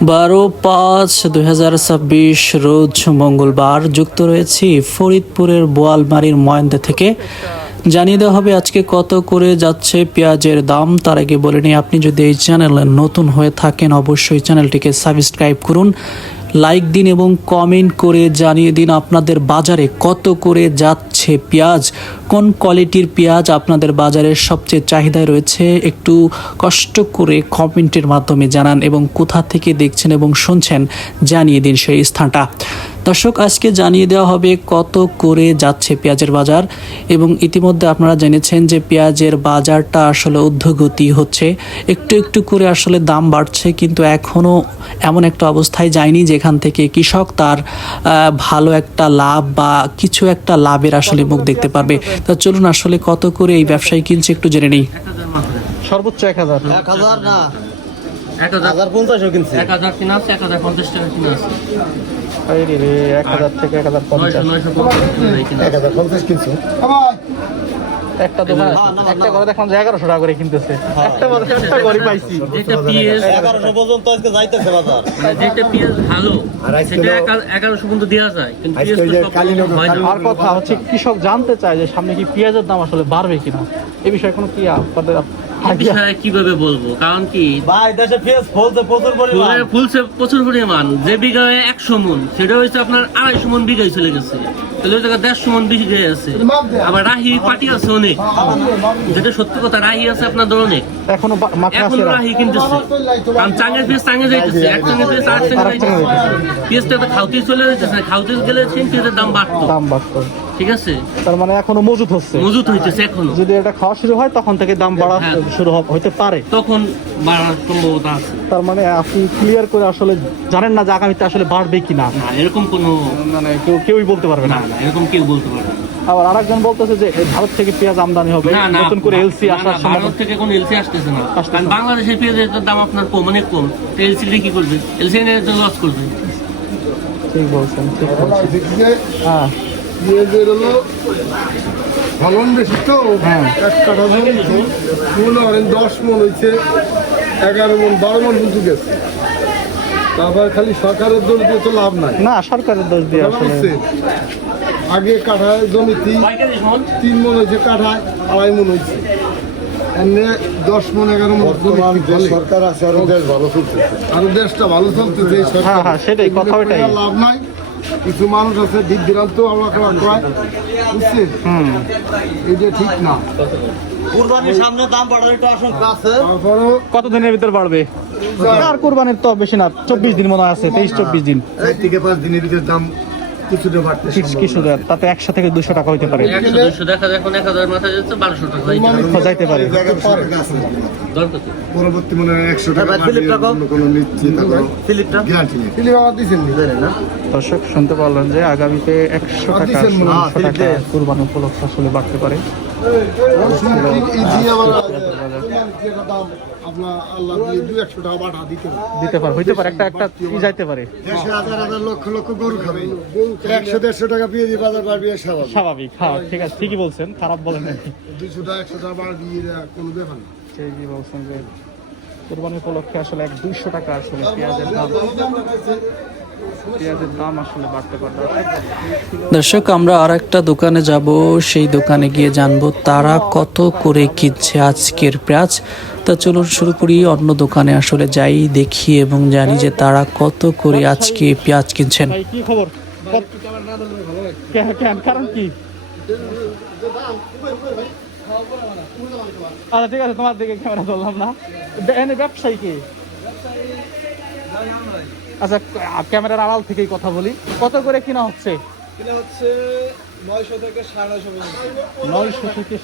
12/5/2026 রোজ মঙ্গলবার যুক্ত রয়েছি ফরিদপুরের বোয়ালমারীর ময়ন্দা থেকে। জানিয়ে দেওয়া হবে আজকে কত করে যাচ্ছে পেঁয়াজের দাম। তার আগে বলে নিই, আপনি যদি এই চ্যানেলে নতুন হয়ে থাকেন অবশ্যই চ্যানেলটিকে সাবস্ক্রাইব করুন, লাইক দিন এবং কমেন্ট করে জানিয়ে দিন আপনাদের বাজারে কত করে যাচ্ছে পেঁয়াজ, কোন কোয়ালিটির পেঁয়াজ আপনাদের বাজারে সবচেয়ে চাহিদায় রয়েছে। একটু কষ্ট করে কমেন্টের মাধ্যমে জানান এবং কোথা থেকে দেখছেন এবং শুনছেন জানিয়ে দিন সেই স্থানটা। দর্শক, আজকে জানিয়ে দেওয়া হবে কত করে যাচ্ছে পেঁয়াজের বাজার। এবং ইতিমধ্যে আপনারা জেনেছেন যে পেঁয়াজের বাজারটা আসলে ঊর্ধ্বগতি হচ্ছে, একটু একটু করে আসলে দাম বাড়ছে, কিন্তু এখনও এমন একটা অবস্থায় যায়নি যেখান থেকে কৃষক তার ভালো একটা লাভ বা কিছু একটা লাভের আসলে মুখ দেখতে পারবে। তা চলুন আসলে কত করে এই ব্যবসায়ী কিনছে একটু জেনে নেই। সর্বোচ্চ 1000 না 1050 কিনছে। 1000 কিনা আছে, 1050 টাকা কিনা আছে। 1000 থেকে 1050 1050 কিনছে। একটা দোকান একটা করে দেখলাম 1100 টাকা করে কিনতেছে। একটা করে পাইছি যেটা পিএস 1100 পর্যন্ত আজকে যাইতেছে বাজার। যেটা পিএস ভালো সেটা 1100 পর্যন্ত দেওয়া যায়, কিন্তু পিএস তো সব হয় না। আর কথা হচ্ছে কৃষক জানতে চায় যে সামনে কি পেঁয়াজের দাম আসলে বাড়বে কিনা, এই বিষয়ে কোনো কি আপনাদের বিষয়ে কিভাবে বলবো, কারণ কি ভাই দেশে পেঁয়াজ ফলছে প্রচুর পরিমাণ, ফুলছে প্রচুর পরিমাণ। যে বিঘায় 100 মন সেটা হচ্ছে আপনার 250 মন বিঘায় চলে গেছে, তাহলে ওই জায়গায় 150 মন বিঘে আছে। আবার রাহি পাটি আছে অনেক, যেটা সত্যি কথা, রাহি আছে আপনার অনেক, এখনো এখন রাহি কিনতেছে। কারণ চাঙের পিস চাঙে যাইতেছে, এক চাঙের পিস আর চাঙে যাইতেছে। পিসটা তো খাউতি চলে যাইতেছে, খাউতি গেলে পেঁয়াজের দাম বাড়তো। ঠিক আছে, তার মানে এখনো মজুত হইতেছে এখনো। যদি এটা খাওয়া শুরু হয় তখন থেকে দাম বাড়া শুরু হতে পারে, তখন বাড়ার সম্ভাবনা আছে। তার মানে আপনি ক্লিয়ার করে আসলে জানেন না যে আগামীতে আসলে বাড়বে কিনা, না এরকম কোনো মানে কেউই বলতে পারবে না। এরকম কেউ বলতে পারবে না। আবার আরেকজন বলতেছে যে ভারত থেকে পেঁয়াজ আমদানি হবে, নতুন করে এলসি আসার ভারত থেকে কোনো এলসি আসতেছে না, কারণ বাংলাদেশের পেঁয়াজের দাম আপনার অনেক কম। এলসি দিয়ে কি করবে? এলসি এনে লস করবে। ঠিক বলছেন, ঠিক বলছেন। হ্যাঁ পেঁয়াজের হলো ফলন বেশি তো, এক কাঠা জমি তো মনে করেন 10 মন হয়েছে, 11 মন 12 মন কিন্তু গেছে। তারপর খালি সরকারের দোষ দিয়ে তো লাভ নাই না, সরকারের দোষ দিয়ে আসলে আগে কাঠায় জমিতে 3 মন হয়েছে, কাঠায় 2.5 মন হয়েছে, এমনি 10 মন 11 মন সরকার আছে, আরো দেশ ভালো চলতেছে, আরো দেশটা ভালো চলতেছে। হ্যাঁ সেটাই কথা, ওইটাই লাভ নাই। কিছু মানুষ আছে দিক দিরান্ত আমরা কয় বুঝছেন, এটা ঠিক না। কুরবানির সামনে দাম বাড়ার একটা আশঙ্কা আছে। তারপরেও কতদিনের ভিতর বাড়বে? আর কুরবানির তো বেশি না, 24 দিন মনে আছে, 23-24 দিন, 4 থেকে 5 দিনের ভিতরে দাম কিছুটা বাড়তে কিছু তাতে 100 থেকে 200 টাকা হইতে পারে, 100-200 দেখা যায়, এখন 1000 মাথায় যাচ্ছে, 1200 টাকা যাইতে পারে। দরকার তো। পরবর্তী মনে হয় 100 টাকা কোনো নিশ্চিত গ্যারান্টি নেই। ফিলিপ আমার দিচ্ছেন না দর্শক শুনতে পারলেন যে আগামীতে 100 টাকা কুরবানি উপলক্ষে আসলে বাড়তে পারে। দিতে পারে, হইতে পারে, একটা যাইতে পারে, লক্ষ লক্ষ গরু খাবে, 100-150 টাকা পেঁয়াজ বাজার বাড়বে স্বাভাবিক। হ্যাঁ ঠিক আছে, ঠিকই বলছেন, খারাপ বলেন না। 200 টাকা 100 টাকা বাড়বে কোনো ব্যাপার না। ঠিকই বলছেন যে কুরবানি উপলক্ষে আসলে 200 টাকা আসলে পেঁয়াজের দাম আসলে বাড়তে পারে। দর্শক, আমরা আর একটা দোকানে যাব, সেই দোকানে গিয়ে জানবো তারা কত করে কিনছে আজকের পেঁয়াজ। তা চলুন শুরু করি, অন্য দোকানে আসলে যাই, দেখি এবং জানি যে তারা কত করে আজকে পেঁয়াজ কিনছেন। কি খবর? কারণ কি? আচ্ছা ঠিক আছে, তোমার দিকে ক্যামেরা ধরলাম না। ব্যবসায়ী কি? আচ্ছা ক্যামেরার আড়াল থেকেই কথা বলি, কত করে কিনা হচ্ছে? 900 থেকে 950। 900 থেকে।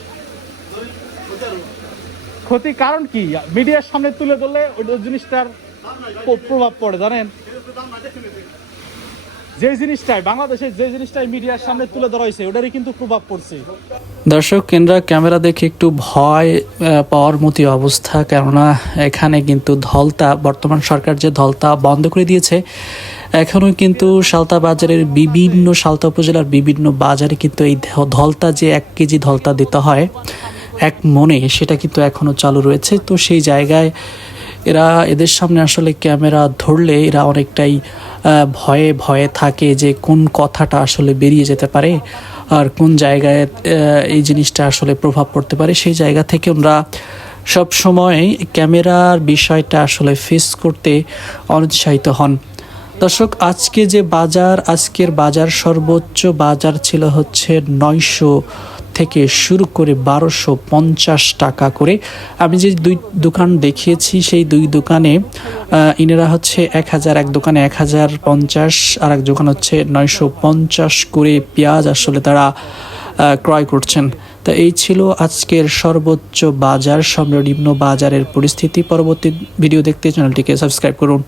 ক্ষতি কারণ কি? মিডিয়ার সামনে তুলে ধরলে ওই জিনিসটার প্রভাব পড়ে, জানেন? যে জিনিসটাই বাংলাদেশে যে জিনিসটাই মিডিয়ার সামনে তুলে ধরা হয়েছে ওটারই কিন্তু প্রভাব পড়ছে। দর্শক, কেন্দ্রা ক্যামেরা দেখে একটু ভয় পাওয়ার মতো অবস্থা, কেননা এখানে কিন্তু ধলতা, বর্তমান সরকার যে ধলতা বন্ধ করে দিয়েছে, এখনও কিন্তু সালতা বাজারের বিভিন্ন, সালতা উপজেলার বিভিন্ন বাজারে কিন্তু এই ধলতা, যে 1 কেজি ধলতা দিতে হয় 1 মনে, সেটা কিন্তু এখনও চালু রয়েছে। তো সেই জায়গায় এদের সামনে আসলে ক্যামেরা ধরলে এরা অনেকটাই ভয়ে ভয়ে থাকে যে কোন কথাটা আসলে বেরিয়ে যেতে পারে আর কোন জায়গায় এই জিনিসটা আসলে প্রভাব পড়তে পারে, সেই জায়গা থেকে ওরা সব সময় ক্যামেরার বিষয়টা আসলে ফেস করতে অনুৎসাহিত হন। দর্শক, আজকের বাজার সর্বোচ্চ বাজার ছিল হচ্ছে 900 থেকে শুরু করে 1250 টাকা করে। আমি যে দুই দোকান দেখিয়েছি সেই দুই দোকানে ইনারা হচ্ছে 1000, এক দোকানে 1050 আর এক দোকান হচ্ছে 950 করে পেঁয়াজ আসলে তারা ক্রয় করছেন। তা এই ছিল আজকের সর্বোচ্চ বাজার, সর্বনিম্ন বাজারের পরিস্থিতি। পরবর্তী ভিডিও দেখতে চ্যানেলটিকে সাবস্ক্রাইব করুন।